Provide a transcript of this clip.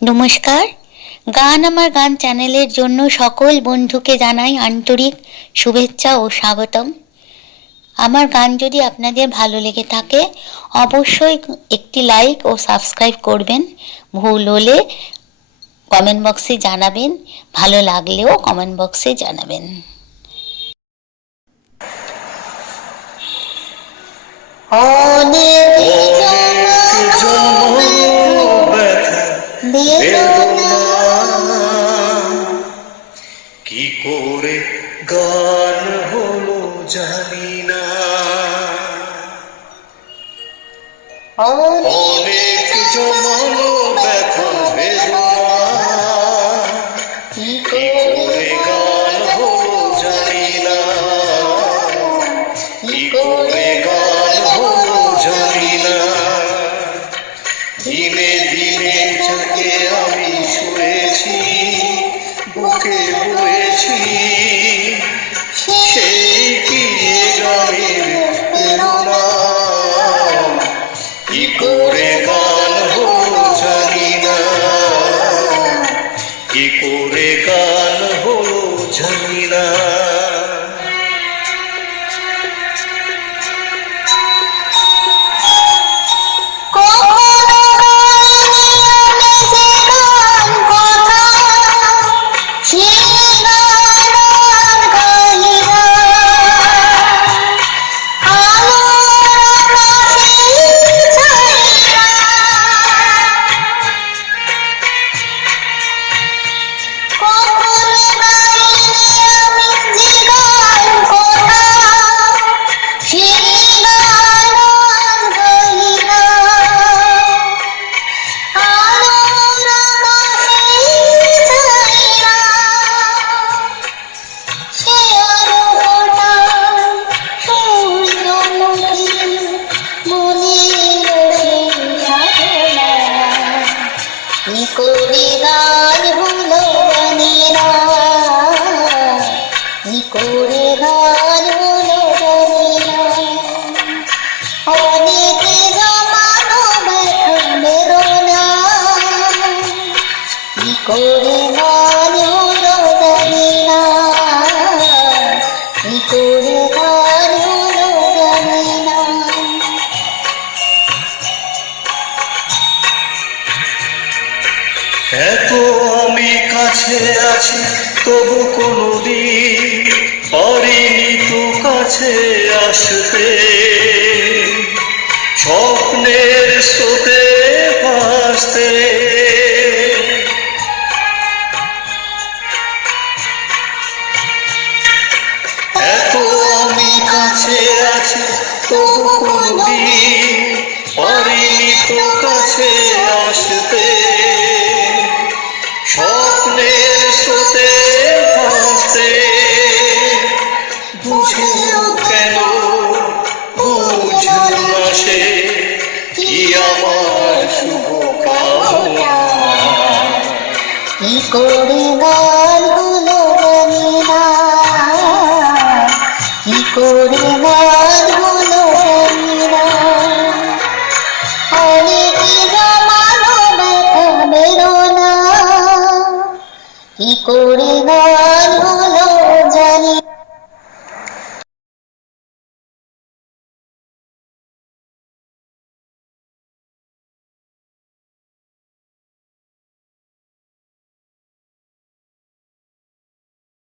নমস্কার। গান আমার গান চ্যানেলের জন্য সকল বন্ধুকে জানাই আন্তরিক শুভেচ্ছা ও স্বাগতম। আমার গান যদি আপনাদের ভালো লেগে থাকে অবশ্যই একটি লাইক ও সাবস্ক্রাইব করবেন। ভুল হলে কমেন্ট বক্সে জানাবেন, ভালো লাগলেও কমেন্ট বক্সে জানাবেন। কি করে গান হলো জানি না, অনেক জমানো ব্যথা বেদনা, কি করে গান হলো জানি না, কি করে গান হলো জানি না। দিনে দিনে যাকে আমি শুয়েছি, বুকে বয়েছি, সেই কি গানের প্রেরণা। কি করে গান হলো জানি না, কি করে গান হলো জানি না। কি করে গান হলো জানি না, কি করে গান হলো জানি না। অনেক জমানো ব্যথা বেদনা, কি করে গান হলো জানি না, কি করে গান হলো জানি না। এত আমি কাছে আছি তবু কোনদিন পারিনি তো কাছে আসতে, স্বপ্নের স্রোতে ভাসতে। এত আমি কাছে আছি তবু কোনদিন পারিনি তো কাছে আসতে, স্বপ্নের স্রোতে ভাসতে। বুঝেও কেন বুঝল না সে কি আমার শুভ কামনা। কি করে গান হলো জানি না, কি করে গান হলো জানি না। অনেক জমানো ব্যথা বেদনা, কি করে গান হলো